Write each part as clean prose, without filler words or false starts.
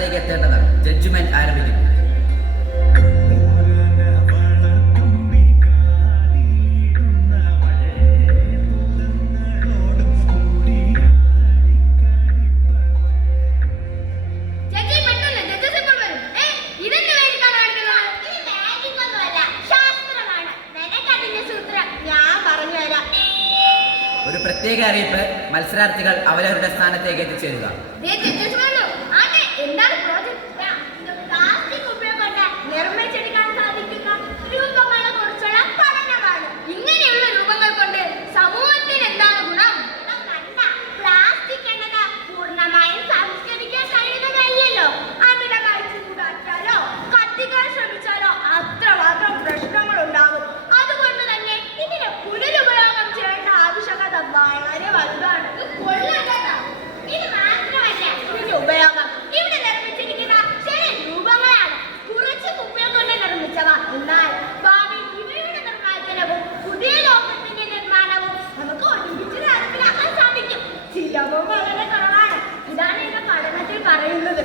സ്ഥലത്തേക്ക് എത്തേണ്ടതാണ്. ജഡ്ജ്മെന്റ് ആരംഭിക്കും. ഒരു പ്രത്യേക അറിയിപ്പ്. മത്സരാർത്ഥികൾ അവരവരുടെ സ്ഥാനത്തേക്ക് എത്തിച്ചേരുക. ഇങ്ങനെയുള്ള രൂപങ്ങൾ കൊണ്ട് സമൂഹത്തിന് എന്താണ് ഗുണം? പ്ലാസ്റ്റിക് എന്നത് പൂർണ്ണമായും സംസ്കരിക്കാൻ കഴിയുന്നതല്ലല്ലോ. അമിതമായി ചൂടാക്കിയാലോ കത്തിക്കാൻ ശ്രമിച്ചാലോ അത്രമാത്രം പ്രശ്നങ്ങൾ ഉണ്ടാകും. അതുകൊണ്ട് തന്നെ ഇതിനെ പുനരുപയോഗം ചെയ്യേണ്ട ആവശ്യകത വളരെ വലുതാണ്. ഇത് മാത്രമല്ല, ഇതിന്റെ ഉപയോഗം ഇവിടെ നിർമ്മിച്ചിരിക്കുന്ന ചില രൂപങ്ങളാണ് കുറച്ച് കുപ്പികൾ കൊണ്ട് നിർമ്മിച്ചവ. എന്നാൽ ഭാവി ഇവയുടെ നിർമ്മാണവും പുതിയ ലോകത്തിന്റെ നിർമ്മാണവും നമുക്ക് ഒരുമിച്ച് നടപ്പിലാക്കാൻ സാധിക്കും. ചിലവും വളരെ കുറവാണ്. ഇതാണ് എന്റെ പഠനത്തിൽ പറയുന്നത്.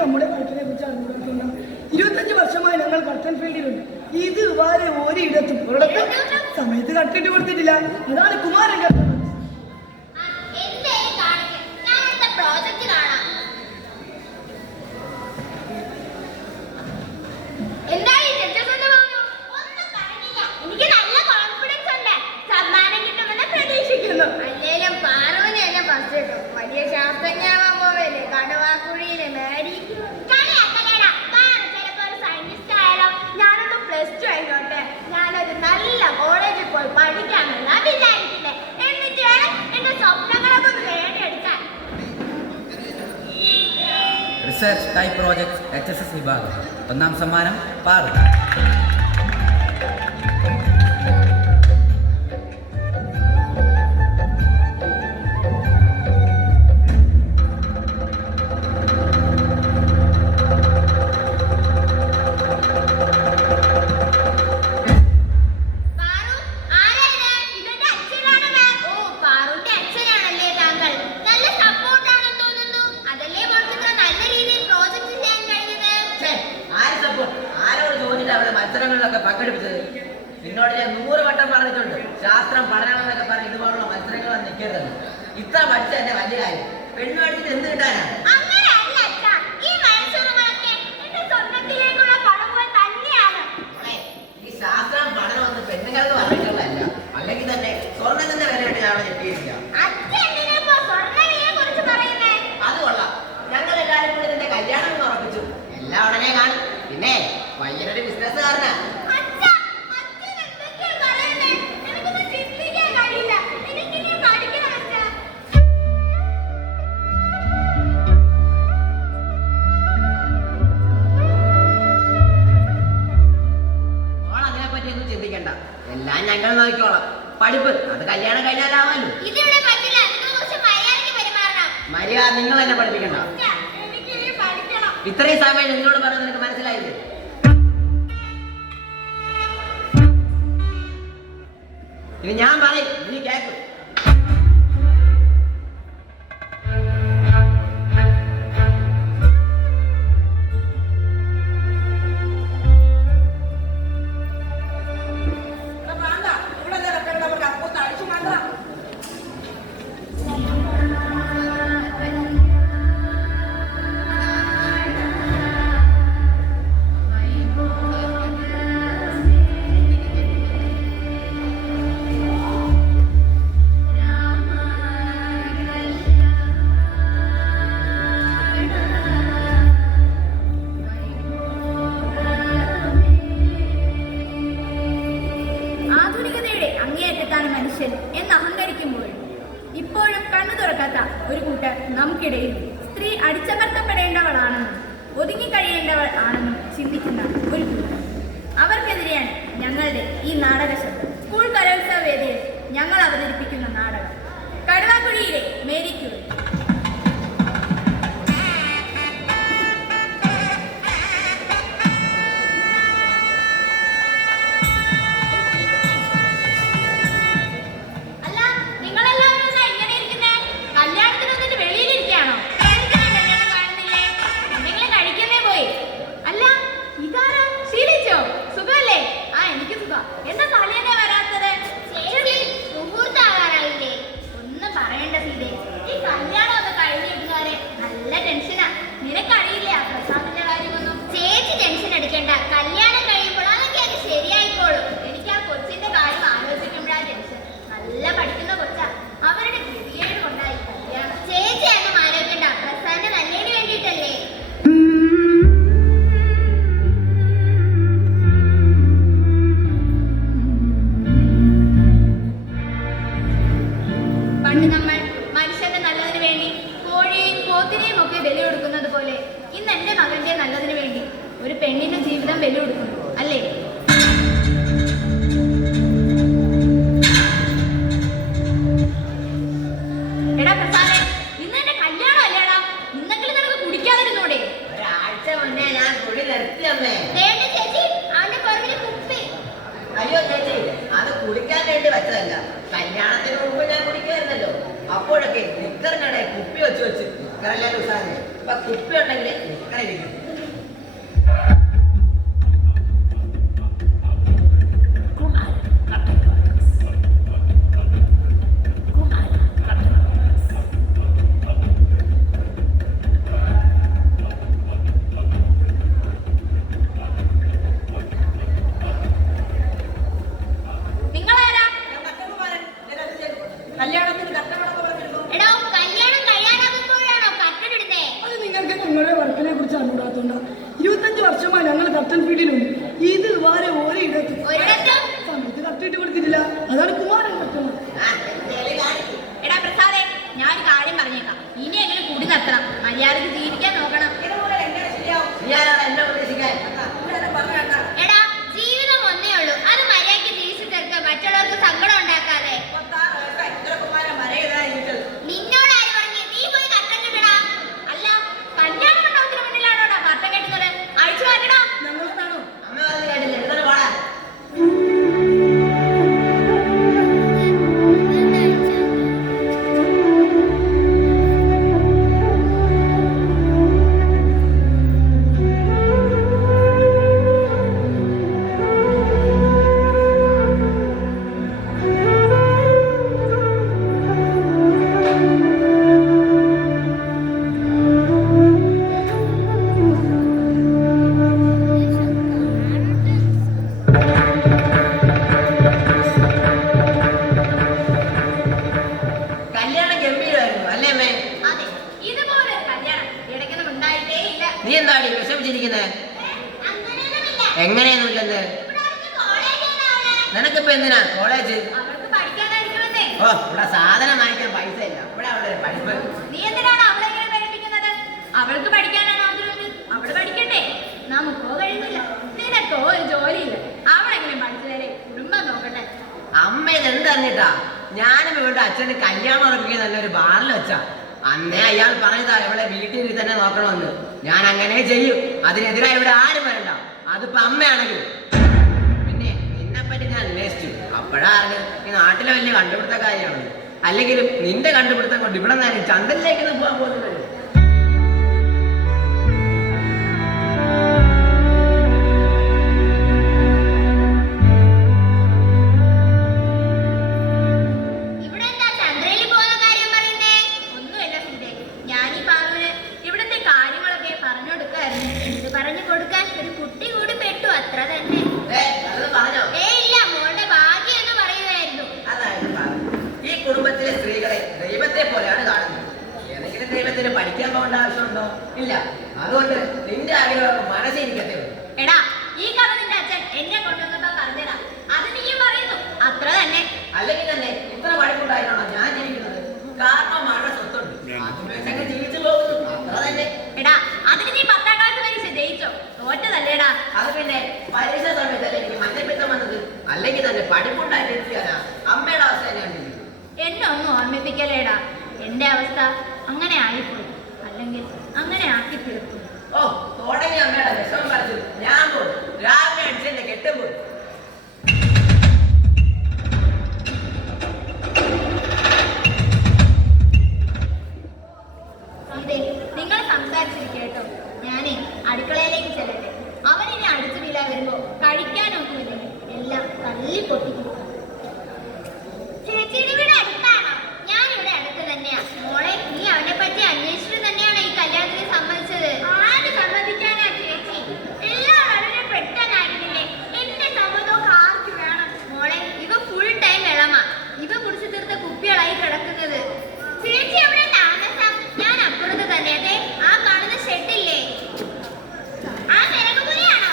നമ്മുടെ കർട്ടനെ കുറിച്ച് അറിഞ്ഞുകൊണ്ടിരിക്കണം. 25 വർഷമായി ഞങ്ങൾ കർട്ടൻ ഫീൽഡിലുണ്ട്. ഇതുവരെ ഒരിടത്തും സമയത്ത് കട്ടിട്ട് കൊടുത്തിട്ടില്ല. അതാണ് കുമാരൻ കർട്ടൻ. എനിക്ക് നല്ല കോൺഫിഡൻസ് ഉണ്ട്. സമ്മാനം കിട്ടുമെന്ന് പ്രതീക്ഷിക്കുന്നു. അല്ലേലും പാറുവിനെ എന്നെ ഫസ്റ്റ് കിട്ടും. വലിയ ശാസ്ത്രജ്ഞാവാൻ പോവല്ലേ കടുവാക്കുഴിയിലെ മേടി. ചിലപ്പോ ഒരു സയന്റിസ്റ്റ് ആയാലോ. ഞാനൊന്ന് +2 ആയിക്കോട്ടെ. ഞാനൊരു നല്ല കോളേജിൽ പോയി പഠിക്കാമെന്നാ വിചാരിക്കില്ലേ. എന്നിട്ട് വേണം എന്റെ സ്വപ്നങ്ങളൊക്കെ ഒന്ന് നേടിയെടുക്കാൻ. റിസർച്ച് ടൈപ്പ് പ്രോജക്ട് HSS വിഭാഗം. ഒന്നാം സമ്മാനം പാറു. മത്സരങ്ങളിലൊക്കെ പങ്കെടുപ്പിച്ചത് നിന്നോട് ഞാൻ 100 വട്ടം പറഞ്ഞിട്ടുണ്ട്. ശാസ്ത്രം പഠനമെന്നൊക്കെ പറഞ്ഞ് ഇതുപോലുള്ള മത്സരങ്ങൾ നിൽക്കരുത്. ഇത്ര പഠിച്ച എന്റെ വലിയ കാര്യം. പെണ്ണ് പഠിച്ചിട്ട് എന്ത് കിട്ടാനാണ്? ഈ ശാസ്ത്രം പഠനമൊന്ന് പെണ്ണുങ്ങൾക്ക് പറഞ്ഞിട്ടുള്ളതല്ല. അല്ലെങ്കിൽ തന്നെ സ്വർണ്ണത്തിന്റെ വിലയിട്ട് ഞാൻ അവിടെ ഞെട്ടിയിരിക്കാം. അത് കൊള്ളാം. ഞങ്ങൾ എല്ലാവരും കൂടി ഇതിന്റെ കല്യാണം ഒന്ന് ഉറപ്പിച്ചു. എല്ലാം ഉടനെ കാണും. പിന്നെ വയ്യൊരു ബിസിനസ്സുകാരനാ. അതിനെപ്പറ്റി ഒന്നും ചിന്തിക്കണ്ട. എല്ലാം ഞങ്ങൾ നോക്കിക്കോളാം. പഠിപ്പ് അത് കല്യാണം കഴിഞ്ഞാലാവാലോ. മര്യാദ നിങ്ങൾ എന്നെ പഠിപ്പിക്കണ്ട. ഇത്രയും സമയം നിങ്ങളോട് പറഞ്ഞത് നിനക്ക് മനസ്സിലായില്ലേ? ഇനി ഞാൻ പറയും, നീ കേൾക്കും. ചിന്തിക്കുന്ന ഒരു കൂട്ടം. അവർക്കെതിരെയാണ് ഞങ്ങളുടെ ഈ നാടക ശബ്ദം. സ്കൂൾ കലോത്സവ വേദിയിൽ ഞങ്ങൾ അവതരിപ്പിക്കുന്ന നാടകം കടുവാക്കുഴിയിലെ മേരിക്കൂർ. അയ്യോ ചേച്ചി, അത് കുടിക്കാൻ വേണ്ടി വെച്ചതല്ല. കല്യാണത്തിന് മുമ്പ് ഞാൻ കുടിക്കുമായിരുന്നല്ലോ. അപ്പോഴൊക്കെ നിക്കറിനിടെ കുപ്പി വെച്ച് നിക്കറെല്ലാം ഉസാറിന്. ഇപ്പൊ കുപ്പി ഉണ്ടെങ്കിൽ നിക്കറിരിക്കും. നിങ്ങളുടെ വർക്കിനെ കുറിച്ച് അറിഞ്ഞൂടാത്തോണ്ടാ. 25 വർഷമായി ഞങ്ങൾ കർട്ടൻ ഫീൽഡിലുണ്ട്. ഇത് വരെ ഒരിടത്ത് സമയത്ത് കട്ടിട്ട് കൊടുത്തിട്ടില്ല. അതാണ് കുമാരൻ കട്ടണം. എടാ പ്രസാദേ, ഞാൻ കാര്യം പറഞ്ഞേക്കാം. ഇനിയെങ്കിലും കുടി നിർത്തണം, മര്യാദക്ക് ജീവിക്കാൻ നോക്കണം. എടാ, ജീവിതം ഒന്നേ ഉള്ളൂ, അത് മര്യാദക്ക് ജീവിച്ചു തീർക്കുക, മറ്റുള്ളവർക്ക് സങ്കടം ഉണ്ടാക്കാതെ. നിന്നോട് ആര് പറഞ്ഞു? നീ പോയി കട്ടൻ കിട്ടടാ. അല്ല, കല്യാണ മണ്ഡപത്തിന് മുന്നിലാണോടാ കട്ടൻ കെട്ടുന്നത്? അഴിച്ചു മാറ്റടാ. ഞങ്ങളാണോ അമ്മ പറഞ്ഞു കേട്ടില്ല, എടുത്തോണ്ട് പോടാ. നീ എന്താടി വിഷമിച്ചിരിക്കുന്നേ? എങ്ങനെയൊന്നുമില്ലെന്ന്. നിനക്കിപ്പോ എന്തിനാ കോളേജ്? ഓ, ഇവിടെ സാധനം വാങ്ങിക്കാൻ പൈസ ഇല്ല. ഇവിടെ അവിടെ പഠിപ്പ്. നീ എന്തിനാണ് അവളെ ഇങ്ങനെ പഠിപ്പിക്കുന്നത്? അവൾക്ക് പഠിക്കാനാണ് ആഗ്രഹം, അവള് പഠിക്കട്ടെ. നമുക്കോ കഴിയുന്നില്ല, നിനക്കോ ഒരു ജോലിയില്ല. അവളെങ്ങനെ പഠിച്ചതേ കുടുംബം നോക്കട്ടെ. അമ്മ ഇതെന്തറിഞ്ഞിട്ടാ? ഞാനും ഇവിടെ അച്ഛന് കല്യാണം ഉറപ്പിക്കുക നല്ലൊരു ബാറിൽ വെച്ചാ. അന്നേ അയാൾ പറഞ്ഞതാ ഇവളെ വീട്ടിൽ തന്നെ നോക്കണമെന്ന്. ഞാൻ അങ്ങനെ ചെയ്യും. അതിനെതിരായി ഇവിടെ ആരും വരണ്ട. അതിപ്പോ അമ്മയാണെങ്കിൽ. പിന്നെ നിന്നെപ്പറ്റി ഞാൻ അന്വേഷിച്ചു. അപ്പോഴാണ് ഈ നാട്ടിലെ വലിയ കണ്ടുപിടുത്തക്കാരിയാണ്. അല്ലെങ്കിലും നിന്റെ കണ്ടുപിടുത്തം കൊണ്ട് ഇവിടെ നിന്ന് ചന്ദ്രനിലേക്ക് പോകാൻ പോകുന്നത്. കുടുംബത്തിലെ സ്ത്രീകളെ ദൈവത്തെ പോലെയാണ് കാണുന്നത്. ഏതെങ്കിലും ദൈവത്തിന് പഠിക്കാൻ പോകേണ്ട ആവശ്യമുണ്ടോ? ഇല്ല. അതുകൊണ്ട് നിന്റെ ആഗ്രഹം മനസ്സിരിക്കത്തേ ഉള്ളൂ. എടാ, ഈ കഥ നിന്റെ അച്ഛൻ എന്നെ കൊണ്ടുവന്നപ്പോ പറഞ്ഞതാ. അത് നീയും പറയുന്നു, അത്ര തന്നെ. അല്ലെങ്കിൽ തന്നെ ഇത്ര പഠിപ്പുണ്ടായിട്ടാണോ ഞാൻ ജീവിക്കുന്നത്? കാരണം മഴ സ്വത്തുണ്ട്, അതുമേ ജീവിച്ചു പോകുന്നു, അത്ര തന്നെ. എടാ, അതിന് നീ 10ാം ക്ലാസ് പരീക്ഷ ജയിച്ചോ? തോറ്റതല്ലേടാ. അത് പിന്നെ പരീക്ഷ സമയത്തല്ലേ എനിക്ക് മഞ്ഞപ്പിത്തം വന്നത്. അല്ലെങ്കിൽ തന്നെ പഠിപ്പുണ്ടായിട്ടിരിക്കാനാ. അമ്മയുടെ അവസ്ഥ തന്നെയാണ്. എന്നെ ഒന്നും ഓർമ്മിപ്പിക്കലേടാ. എന്റെ അവസ്ഥ അങ്ങനെ ആയിപ്പോയി, അല്ലെങ്കിൽ അങ്ങനെ ആക്കി തീർക്കും. ഓ, തുടങ്ങി അമ്മയുടെ വിഷമം പറിച്ചു. ഞാൻ പോയി രാവിലെ അടിച്ചെന്റെ കെട്ടും പോയി. ഇതേ നിങ്ങൾ സംസാരിച്ചിരിക്കേട്ടോ. ഞാനേ അടുക്കളയിലേക്ക് ചെല്ലട്ടെ. അവനിനി അടുത്ത് വില വരുമ്പോ കഴിക്കാനൊന്നുമില്ലെങ്കിൽ എല്ലാം തല്ലി പൊട്ടിക്കും. ചേച്ചിയുടെ വീട് അടുത്താണോ? ഞാനിവിടെ അടുത്ത് തന്നെയാ. മോളെ, നീ അവനെ പറ്റി അന്വേഷിച്ചിട്ട് തന്നെയാണ് ഈ കല്യാണത്തിന് സമ്മതിച്ചത്? ആര് സമ്മതിക്കാനാ ചേച്ചി? എല്ലാം വളരെ പെട്ടെന്നായിരുന്നില്ലേ? എന്റെ സമ്മതമൊക്കെ ആർക്ക് വേണം? മോളെ, ഇവ ഫുൾ ടൈം ഇളമ. ഇവ കുടിച്ചു തീർത്ത കുപ്പികളായി കിടക്കുന്നത്. ചേച്ചി എവിടെ താമസം? ഞാൻ അപ്പുറത്ത് തന്നെ. അതെ, ആ കാണുന്ന ഷെഡില്ലേ, ആ നിരകുപുരയാണോ?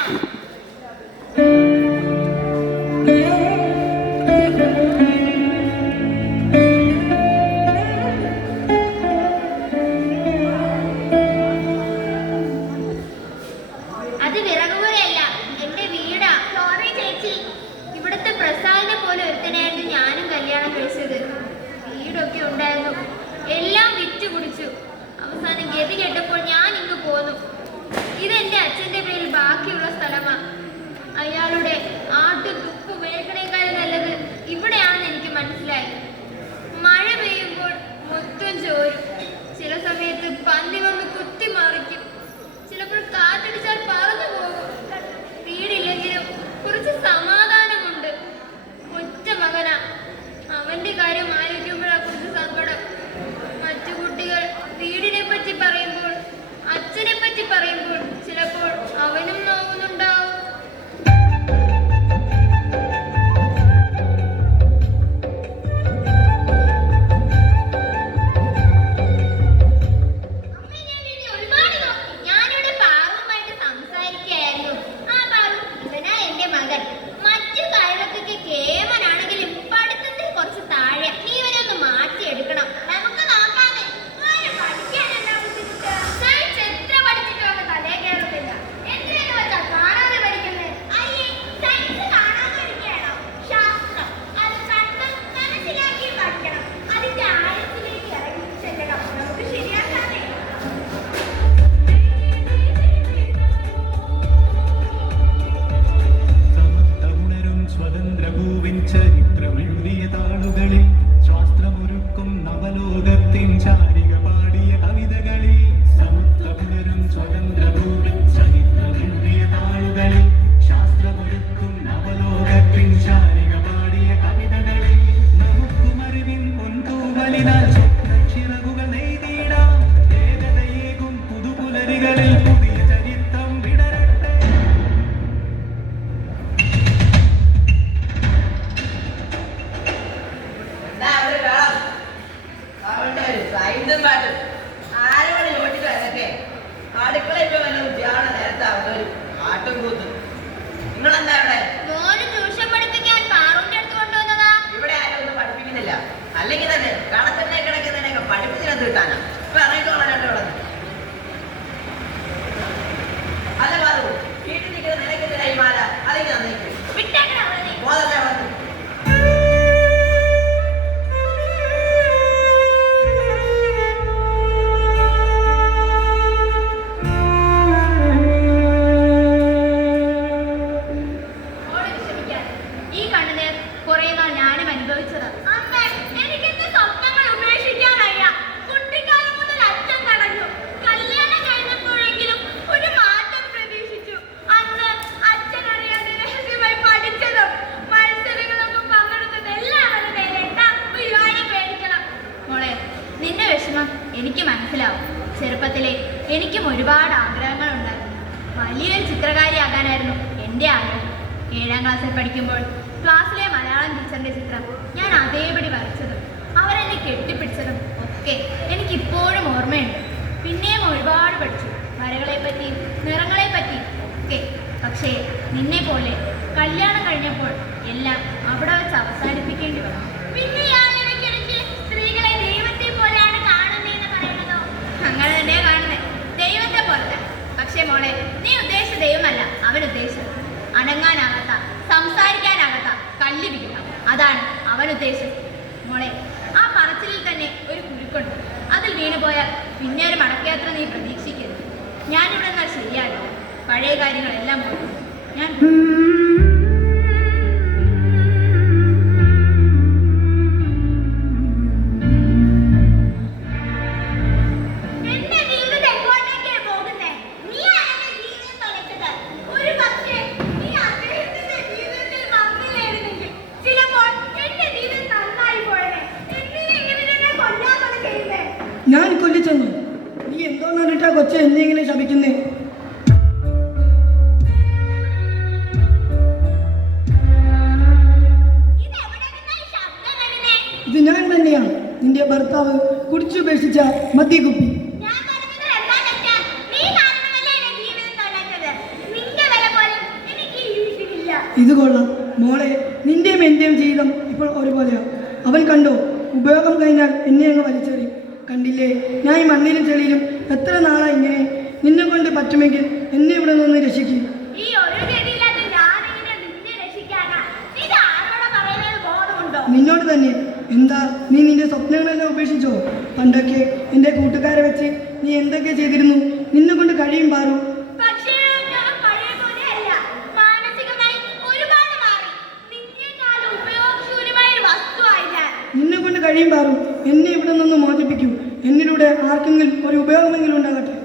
അത് വിറകുപുരയല്ല, എന്റെ വീടാ. സോറി ചേച്ചി. ഇവിടുത്തെ പ്രസാദിനെ പോലെ ഒരുത്തനായിരുന്നു ഞാനും കല്യാണം കഴിച്ചത്. വീടൊക്കെ ഉണ്ടായിരുന്നു, എല്ലാം വിറ്റ് കുടിച്ചു. അവസാനം ഗതി കെട്ടപ്പോൾ ഞാൻ ഇങ്ങ് പോന്നു. ഇതെന്റെ അച്ഛന്റെ പേരിൽ ബാക്കിയുള്ള സ്ഥലമാ. അയാളുടെ ആട്ടും തുപ്പ് വേക്കണേക്കാളും നല്ലത് ഇവിടെയാണെന്ന് എനിക്ക് മനസ്സിലായി. മഴ പെയ്യുമ്പോൾ മൊത്തം ചോരും. ചില സമയത്ത് പന്നി വന്ന് കുത്തിമറിക്കും. ചിലപ്പോൾ കാറ്റടിച്ചാൽ പറന്നു പോകും. വീടില്ലെങ്കിലും കുറച്ച് സമാധാനമുണ്ട്. ഒറ്റ മകനാ. അവന്റെ കാര്യം ആലോചിക്കുമ്പോഴാ കുറച്ച് സങ്കടം. മറ്റു കുട്ടികൾ വീടിനെ പറ്റി പറയുമ്പോൾ, അച്ഛനെ പറ്റി പറയുമ്പോൾ ചിലപ്പോൾ അവനും നോവുന്നുണ്ടാവും. ഒരുപാട് നോക്കി. ഞാനിവിടെ പാറുവുമായിട്ട് സംസാരിക്കുകയായിരുന്നു. ആ പാറു, ഇവനാ എന്റെ മകൻ. മറ്റു കാര്യങ്ങൾക്കൊക്കെ കേമനാണെങ്കിലും പഠിത്തത്തിൽ കുറച്ച് താഴെ. നീ ഇവനൊന്ന് മാറ്റിയെടുക്കണം. നമുക്ക് നോക്കാതെ. സയൻസ് എത്ര പഠിച്ചിട്ടൊക്കെ തലേ കയറത്തില്ല. എന്തിനാന്ന് വെച്ചാ കാണാതെ പഠിക്കുന്നത്. അയ്യേ, സയൻസ് കാണാതെ പഠിക്കണം. ശാസ്ത്രം അത് കണ്ട് മനസ്സിലാക്കി പഠിക്കണം. അതിന്റെ ആഴത്തിലേക്ക് ഇറങ്ങി ചെല്ലണം. നമുക്ക് ശരിയാക്കാതെ. സമസ്തമുണരും സ്വതന്ത്രഭൂവിൻ ചരിത്രമെഴുതിയ താളുകളിൽ ശാസ്ത്രമൊരുക്കും നവലോകത്തിൻ ചാരിക പാടിയ കവിതകളിൽ. സമസ്തമുണരും സ്വതന്ത്രഭൂവിൻ ചരിത്രമെഴുതിയ താളുകളിൽ ശാസ്ത്രമൊരുക്കും നവലോകത്തിൻ ചാരിക പാടിയ കവിതകളിൽ. നമുക്കുമറിവിൻ പൊൻതൂവലിനാൽ ചിറകുകൾ നെയ്തിടാം. ഏകതയേകും പുതുപുലരികളിൽ പുതിയ ചരിത്രം വിടരട്ടെ. എന്താ അവിടെ കാണാം? അവളുടെ ഒരു സൈൻസും പാട്ടും ആരോട് ചോദിച്ചിട്ട് അതൊക്കെ അടുക്കളയിട്ട് വല്ല ഉദ്യാന നേരത്തെ അവരുടെ ഒരു പാട്ടും കൂത്തും. നിങ്ങളെന്താ ഇവിടെ? മോന് ട്യൂഷൻ പഠിപ്പിക്കാൻ പാറുവിന്റെ അടുത്ത് കൊണ്ടുവന്നതാ. ഇവിടെ ആരും ഒന്നും പഠിപ്പിക്കുന്നില്ല. അല്ലെങ്കിൽ തന്നെ കളത്തന്നെ കിടക്കുന്നതിനൊക്കെ പഠിപ്പിച്ചിനകത്ത് കിട്ടാനാ. ഇപ്പൊ ഇറങ്ങിക്കോളാം രണ്ടോളം. അല്ല പാറു, വീട്ടിൽ നിൽക്കുന്ന നിനക്കെതിരായി മാല അല്ലെങ്കിൽ നന്നേക്ക് വിട്ടേക്കണ അവനെ. മോതല്ലേ വന്നു. മോളെ ക്ഷമിക്കാൻ. ഈ കണ്ണുനീർ കുറേ നാൾ ഞാനും അനുഭവിച്ചതാ. അമ്മേ, എനിക്ക് എന്റെ സ്വപ്നങ്ങൾ ഉപേക്ഷിക്കാൻ വയ്യ. കുട്ടിക്കാലം മുതൽ അച്ഛൻ തടഞ്ഞു. കല്യാണം കഴിഞ്ഞപ്പോഴെങ്കിലും ഒരു മാറ്റം പ്രതീക്ഷിച്ചു. അന്ന് അച്ഛൻ അറിയാതെ രഹസ്യമായി പഠിച്ചതും മത്സരങ്ങളൊന്നും പങ്കെടുത്തതും എല്ലാം അവരുടെ കയ്യിലെത്താ. ഒരുപാട് പേടിക്കണം. മോളെ, നിന്റെ വിഷമം എനിക്ക് മനസ്സിലാവും. ചെറുപ്പത്തിലെ എനിക്കും ഒരുപാട് ആഗ്രഹങ്ങൾ ഉണ്ടായിരുന്നു. വലിയൊരു ചിത്രകാരിയാകാനായിരുന്നു എൻ്റെ ആഗ്രഹം. 7ാം ക്ലാസ്സിൽ പഠിക്കുമ്പോൾ ക്ലാസ്സിലെ മലയാളം ടീച്ചറിന്റെ ചിത്രം ഞാൻ അതേപടി വരച്ചതും അവരെന്നെ കെട്ടിപ്പിടിച്ചതും ഒക്കെ എനിക്കിപ്പോഴും ഓർമ്മയുണ്ട്. പിന്നെയും ഒരുപാട് പഠിച്ചു, വരകളെ പറ്റി, നിറങ്ങളെ പറ്റി ഒക്കെ. പക്ഷേ നിന്നെ പോലെ കല്യാണം കഴിഞ്ഞപ്പോൾ എല്ലാം അവിടെ വെച്ച് അവസാനിപ്പിക്കേണ്ടി വന്നു. പിന്നെ സ്ത്രീകളെ ദൈവത്തെ പോലെയാണ് കാണുന്നതെന്ന് പറയുന്നതോ? അങ്ങനെ തന്നെയാ കാണുന്നത്, ദൈവത്തെ പോലെ. പക്ഷേ മോളെ, നീ ഉദ്ദേശിച്ച ദൈവമല്ല അവൻ ഉദ്ദേശിച്ചത്. അനങ്ങാനാകാത്ത, സംസാരിക്കാനാകാത്ത കല്ല് വിഗ്രഹം, അതാണ് അവൻ ഉദ്ദേശിച്ചത്. മോളെ, ആ പറച്ചിലിൽ തന്നെ ഒരു കുരുക്കുണ്ട്. അതിൽ വീണുപോയാൽ പിന്നെ ഒരു മടക്കയാത്ര നീ പ്രതീക്ഷിക്കരുത്. ഞാനിവിടെ എന്നാൽ ശരിയാകില്ല. പഴയ കാര്യങ്ങളെല്ലാം പോയി. ഞാൻ ഞാൻ കൊല്ലിച്ചെന്നു. നീ എന്തോന്ന് പറഞ്ഞിട്ടാ കൊച്ചെ എന്നെ ഇങ്ങനെ ശപിക്കുന്നേ? ഇത് ഞാൻ തന്നെയാണ്, നിന്റെ ഭർത്താവ് കുടിച്ചുപേക്ഷിച്ച മദ്യക്കുപ്പി. ഇത് കൊള്ളാം മോളെ, നിന്റെയും എന്റെയും ജീവിതം ഇപ്പോൾ ഒരുപോലെയാണ്. അവൻ കണ്ടോ, ഉപയോഗം കഴിഞ്ഞാൽ എന്നെ അങ്ങ് വലിച്ചെറി. കണ്ടില്ലേ, ഞാൻ ഈ മണ്ണിലും ചെളിയിലും എത്ര നാളായി ഇങ്ങനെ. നിന്നെ കൊണ്ട് പറ്റുമെങ്കിൽ എന്നെ ഇവിടെ നിന്ന് രക്ഷിക്കും. നിന്നോട് തന്നെ. എന്താ, നീ നിന്റെ സ്വപ്നങ്ങളെല്ലാം ഉപേക്ഷിച്ചോ? പണ്ടൊക്കെ എൻ്റെ കൂട്ടുകാരെ വെച്ച് നീ എന്തൊക്കെ ചെയ്തിരുന്നു? നിന്നെ കൊണ്ട് കഴിയും പാറു. നിന്നെ കൊണ്ട് കഴിയും പാറു. എന്നെ ഇവിടെ നിന്ന് മോചിപ്പിക്കൂ. എന്നിലൂടെ ആർക്കെങ്കിലും ഒരു ഉപയോഗമെങ്കിലും ഉണ്ടാകട്ടെ.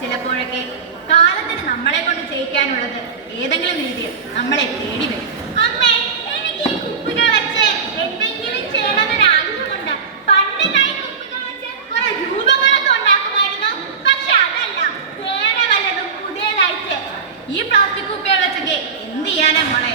ചിലപ്പോഴൊക്കെ കാലത്തിന് നമ്മളെ കൊണ്ട് ചെയ്യിക്കാനുള്ളത് ഏതെങ്കിലും രീതിയിൽ നമ്മളെ തേടി വരും. അമ്മേ, എനിക്ക് ഈ കുപ്പികൾ വെച്ച് എന്തെങ്കിലും ചെയ്യണമെന്ന് ആഗ്രഹമുണ്ട്. പണ്ട് ഞാൻ കുപ്പികൾ വെച്ച് കുറെ രൂപങ്ങളൊക്കെ ഉണ്ടാക്കുമായിരുന്നു. പക്ഷെ അതല്ല, വേറെ വല്ലതും പുതിയതായിട്ട്. ഈ പ്ലാസ്റ്റിക് കുപ്പികൾ വെച്ചൊക്കെ എന്ത് ചെയ്യാനാ മോളെ?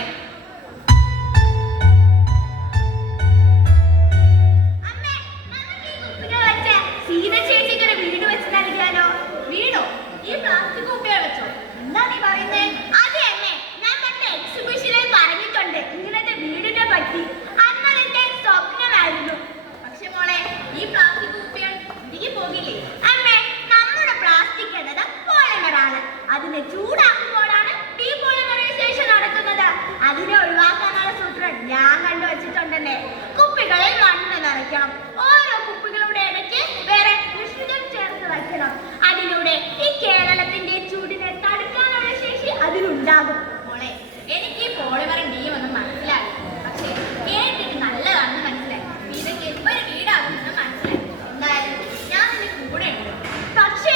അമ്മേ, നമുക്ക് ഈ കുപ്പികൾ വെച്ച് സീത ചേച്ചിക്ക് ഒരു വീട് വെച്ച് നൽകിയാലോ? വീടോ? ഈ പ്ലാസ്റ്റിക് കുപ്പികൾ വെച്ചോ? എന്താ നീ പറയുന്നേ? അത് തന്നെ, ഞാൻ പണ്ട് എക്സിബിഷനിൽ പറഞ്ഞിട്ടുണ്ട് ഇങ്ങനത്തെ വീടിനെ പറ്റി. അന്നെന്റെ സ്വപ്നമായിരുന്നു. പക്ഷെ മോളെ, ഈ പ്ലാസ്റ്റിക് കുപ്പികൾ തിരികെ പോകില്ലേ? അമ്മേ, നമ്മുടെ പ്ലാസ്റ്റിക് എന്നത് പോളിമറാണ്. അതിനെ ചൂടാക്കുമ്പോഴാണ് ഡീപോളിമറൈസേഷൻ നടക്കുന്നത്. അതിനെ ഒഴിവാക്കാനുള്ള സൂത്രം ഞാൻ കണ്ടുവച്ചിട്ടുണ്ടല്ലേ. കുപ്പികളിൽ മണ്ണ് നിറയ്ക്കണം. ഓരോ കുപ്പികളുടെ ഇടയ്ക്ക് വേറെ മിശ്രിതം ചേർത്ത് വയ്ക്കണം. അതിലൂടെ ഈ കേരളത്തിന്റെ ചൂടിനെ തടുക്കാനുള്ള ശേഷി അതിനുണ്ടാകും. മോളെ, എനിക്ക് ഈ പോളിമറും ഡീയും ഒന്നും മനസ്സിലായി. പക്ഷേ കേട്ടിട്ട് നല്ലതാണെന്ന് മനസ്സിലായി. ഇതൊക്കെ ഒരു വീടാകുമെന്ന് മനസ്സിലായി. എന്തായാലും ഞാൻ നിന്റെ കൂടെ ഉണ്ട്. പക്ഷേ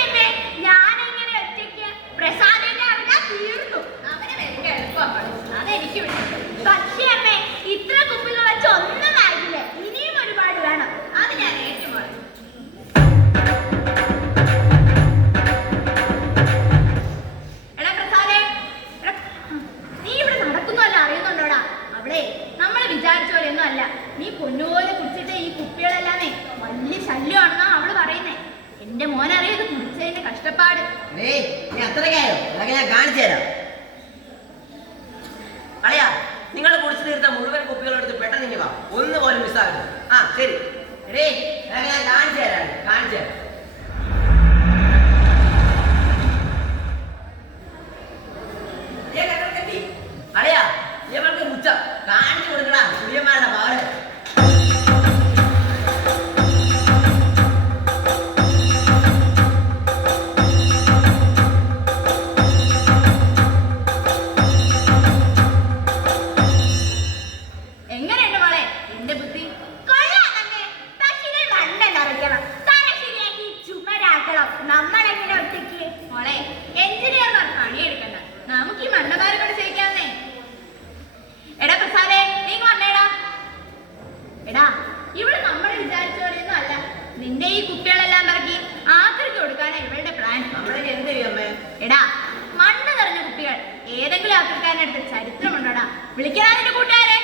ഞാനെങ്ങനെ ഒറ്റയ്ക്ക് പ്രസാദിനെ അറിഞ്ഞാൽ തീർന്നു. അവനെ വരിക എളുപ്പമാണ്, അതെനിക്ക് വിട്ടു. പക്ഷേ അമ്മേ, ഇത്ര കുപ്പികൾ വെച്ച് ഒന്നും ആയില്ലേ. ഇനിയും ഒരുപാട് വേണം. അത് ഞാൻ ഏറ്റുപോയി. എടാ പ്രസാദേ, നീ ഇവിടെ നടക്കുന്നല്ലോ അറിയുന്നുണ്ടോടാ? അവിടെ നമ്മൾ വിചാരിച്ച പോലെയൊന്നും അല്ല. നീ പൊന്നുപോലെ കുടിച്ചിട്ട് ഈ കുപ്പികളെല്ലാമേ വലിയ ശല്യമാണെന്നാ അവള് പറയുന്നേ. എന്റെ മോനറിയത് കുടിച്ചതിന്റെ കഷ്ടപ്പാട്. നീ അത്രയ്ക്കായോ? അതൊക്കെ ഞാൻ കാണിച്ചു തരാം. കളയാ, നിങ്ങൾ കുടിച്ചു തീർത്ത മുഴുവൻ കുപ്പികളെടുത്ത് പെട്ടെന്ന് ഇങ്ങ് വാ. ഒന്നുപോലും മിസ്സാകരുത്. ആ ശരി. ഞാൻ കാണിച്ചു തരാം. കാണിച്ചു തരാം. കളയാ, ഇവർക്ക് മുച്ച കാണിച്ചു കൊടുക്കടാ കുടിയന്മാരുടെ പാട്. എങ്ങനെയുണ്ട് മോളെ എന്റെ ബുദ്ധി? കൊള്ളാമേ. പക്ഷികൾ മണ്ണ് നിറയ്ക്കണം, തറ ശരിയാക്കി ചുമരാക്കണം. നമ്മളെങ്ങനെ ഒറ്റയ്ക്ക്? മോളെ, എഞ്ചിനീയർമാർ പണിയെടുക്കണ്ട, നമുക്ക് ഈ മണ്ണുകാരെ കൊണ്ട് ചെയ്യിക്കാന്നേ. എടാ പ്രസാദേ, നീ വന്നേടാ. എടാ, ഇവിടെ നമ്മൾ വിചാരിച്ച പോലെയൊന്നും അല്ല. നിന്റെ ഈ കുപ്പികളെല്ലാം പറക്കി ആക്രിക്ക് കൊടുക്കാനാ ഇവളുടെ പ്ലാൻ. നമ്മളൊക്കെ എന്ത് ചെയ്യും അമ്മേ? എടാ, മണ്ണ് നിറഞ്ഞ കുപ്പികൾ ഏതെങ്കിലും ആക്രിക്കാരനടുത്ത് ചരിത്രമുണ്ടോടാ? വിളിക്കാനാ നിന്റെ കൂട്ടുകാരെ.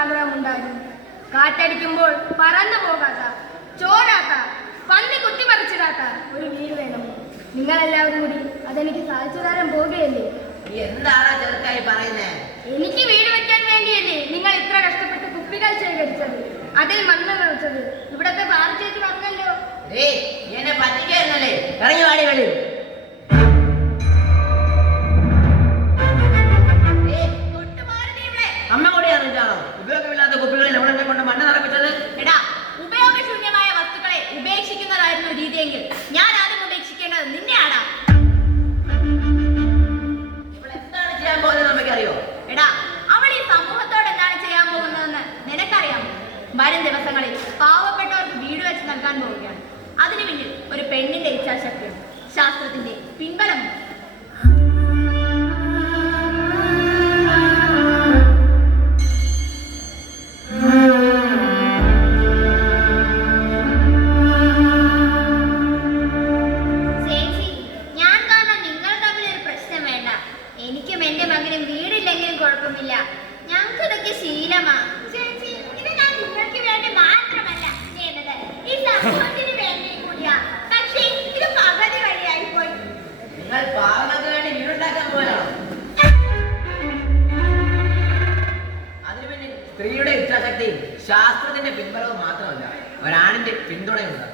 ആഗ്രഹമുണ്ടായിരുന്നു. കാറ്റടിക്കുമ്പോൾ പറന്നു പോകാത്ത, ചോരാത്ത, പന്നി കുത്തിമറിച്ചിടാത്ത ഒരു വീട് വേണം. നിങ്ങളെല്ലാവരും കൂടി അതെനിക്ക് സാധിച്ചു തരാൻ പോകുകയല്ലേ? നീ എന്താണ് ചെറുക്കായി പറയുന്നേ? എനിക്ക് വീട് വെക്കാൻ വേണ്ടിയല്ലേ നിങ്ങൾ ഇത്ര കഷ്ടപ്പെട്ട് കുപ്പികൾ ശേഖരിച്ചത്, അതിൽ മണ്ണ് നിറച്ചത്? ഇവിടത്തെ പാർച്ചേച്ചി പറഞ്ഞല്ലോ. എന്നെ പറ്റിക്കുന്നല്ലേ? ഇറങ്ങി വാടി വെളി. അമ്മ കൂടി അറിഞ്ഞാണോ ഉപയോഗമില്ലാത്ത കുപ്പികളിൽ എവിടെ കൊണ്ട് മണ്ണ് നിറപ്പിച്ചത്? എടാ, ഉപയോഗശൂന്യമായ വസ്തുക്കളെ ഉപേക്ഷിക്കുന്നതായിരുന്നു രീതിയെങ്കിൽ ഞാൻ ആദ്യം ഉപേക്ഷിക്കേണ്ടത് നിന്നെയാടാ. എന്താണ് ചെയ്യാൻ പോകുന്നത് നമുക്കറിയോ? എടാ, അവൾ ഈ സമൂഹത്തോട് എന്താണ് ചെയ്യാൻ പോകുന്നതെന്ന് നിനക്കറിയാമോ? വരും ദിവസങ്ങളിൽ പാവപ്പെട്ടവർക്ക് വീട് വെച്ച് നൽകാൻ പോവുകയാണ്. അതിനു പിന്നിൽ ഒരു പെണ്ണിന്റെ ഇച്ഛാശക്തിയും ശാസ്ത്രത്തിന്റെ പിൻബലമുണ്ട്. ചേച്ചി, ഞാൻ കാരണം നിങ്ങൾ തമ്മിലൊരു പ്രശ്നം വേണ്ട. എനിക്കും എന്റെ മകനും വീടില്ലെങ്കിലും കുഴപ്പമില്ല. ഞങ്ങൾക്ക് ഇതൊക്കെ ശീലമാ. ചേച്ചി, ഇത് ഞാൻ നിങ്ങൾക്ക് വേണ്ടി മാത്രമല്ല ചെയ്യുന്നത്, ഈ സമൂഹത്തിന് വേണ്ടി കൂടിയാ. പക്ഷേ ഇത് പകുതി വഴിയായി പോയി. നിങ്ങൾ പാവങ്ങൾക്ക് വേണ്ടി വീടുണ്ടാക്കാൻ പോയാണോ? അതിനു പിന്നിൽ സ്ത്രീയുടെ ഇച്ഛാശക്തിയും ശാസ്ത്രത്തിന്റെ പിൻബലവും മാത്രമല്ല, ഒരാണിന്റെ പിന്തുണയുണ്ട്.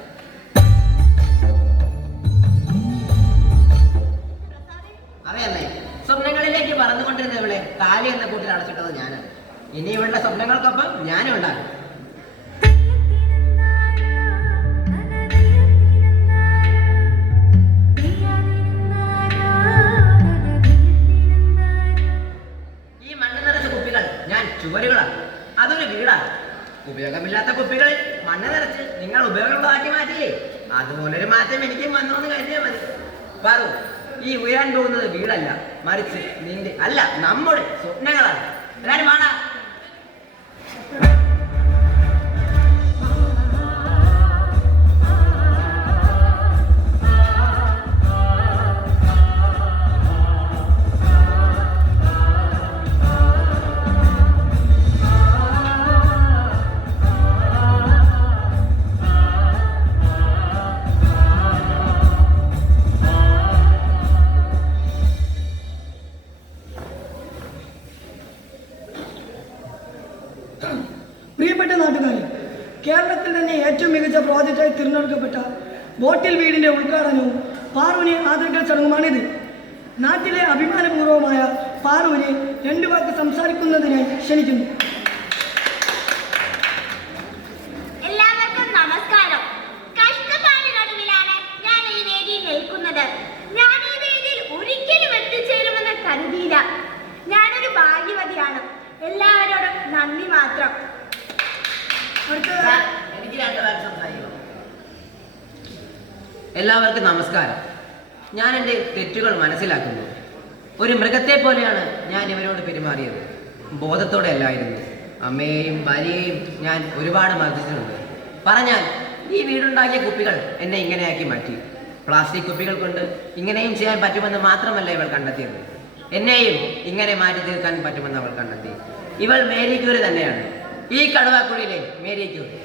അറിയല്ലേ, സ്വപ്നങ്ങളിലേക്ക് പറന്നുകൊണ്ടിരുന്ന ഇവളെ കാലി എന്ന കൂട്ടിൽ അടച്ചിട്ടത് ഞാനാണ്. ഇനി ഇവളുടെ സ്വപ്നങ്ങൾക്കൊപ്പം ഞാനും ഉണ്ടാകും. ഈ മണ്ണ് നിറച്ച കുപ്പികൾ ഞാൻ ചുവരുകളാണ്, അതൊരു വീടാണ്. ഉപയോഗമില്ലാത്ത കുപ്പികളിൽ മണ്ണ് നിറച്ച് നിങ്ങൾ ഉപയോഗമുള്ളതാക്കി മാറ്റിയേ, അതുപോലൊരു മാറ്റം എനിക്കും വന്നു എന്ന് കരുതിയാൽ മതി. പറു, ഈ ഉയരാൻ പോകുന്നത് വീടല്ല, മറിച്ച് നിന്റെ അല്ല നമ്മുടെ സ്വപ്നങ്ങളാണ്. എല്ലാരും വേണം. പ്രിയപ്പെട്ട നാട്ടുകാരെ, കേരളത്തിൽ തന്നെ ഏറ്റവും മികച്ച പ്രോജക്റ്റായി തിരഞ്ഞെടുക്കപ്പെട്ട ബോട്ടിൽ വീടിന്റെ ഉദ്ഘാടനവും പാറുവിനെ ആദരിക്കൽ ചടങ്ങുമാണിത്. നാട്ടിലെ അഭിമാനപൂർവമായ പാറുവിനെ 2 വാക്ക് സംസാരിക്കുന്നതിനായി ക്ഷണിക്കുന്നു. എല്ലാവർക്കും നമസ്കാരം. കഷ്ടപ്പാടിനൊടുവിലാണ് ഞാൻ ഈ വേദിയിൽ നിൽക്കുന്നത്. ഞാൻ ഈ വേദിയിൽ ഒരിക്കലും എത്തിച്ചേരുമെന്ന് കരുതിയില്ല. ഞാനൊരു ഭാഗ്യവതിയാണ്. എല്ലാവരോടും നന്ദി മാത്രം. എനിക്ക് 2 വാക്ക് സംസാരിക്കണം. എല്ലാവർക്കും നമസ്കാരം. ഞാൻ എൻ്റെ തെറ്റുകൾ മനസ്സിലാക്കുന്നു. ഒരു മൃഗത്തെ പോലെയാണ് ഞാൻ ഇവരോട് പെരുമാറിയത്. ബോധത്തോടെ അല്ലായിരുന്നു. അമ്മയെയും ഭാര്യയെയും ഞാൻ ഒരുപാട് മർദ്ദിച്ചിട്ടുണ്ട്. പറഞ്ഞാൽ ഈ വീടുണ്ടാക്കിയ കുപ്പികൾ എന്നെ ഇങ്ങനെയാക്കി മാറ്റി. പ്ലാസ്റ്റിക് കുപ്പികൾ കൊണ്ട് ഇങ്ങനെയും ചെയ്യാൻ പറ്റുമെന്ന് മാത്രമല്ല ഇവൾ കണ്ടെത്തിയത്, എന്നെയും ഇങ്ങനെ മാറ്റി തീർക്കാൻ പറ്റുമെന്ന് അവൾ കണ്ടെത്തി. ഇവൾ മേരി ക്യൂറി തന്നെയാണ്, ഈ കടുവാക്കുഴിയിലെ മേരി ക്യൂറി.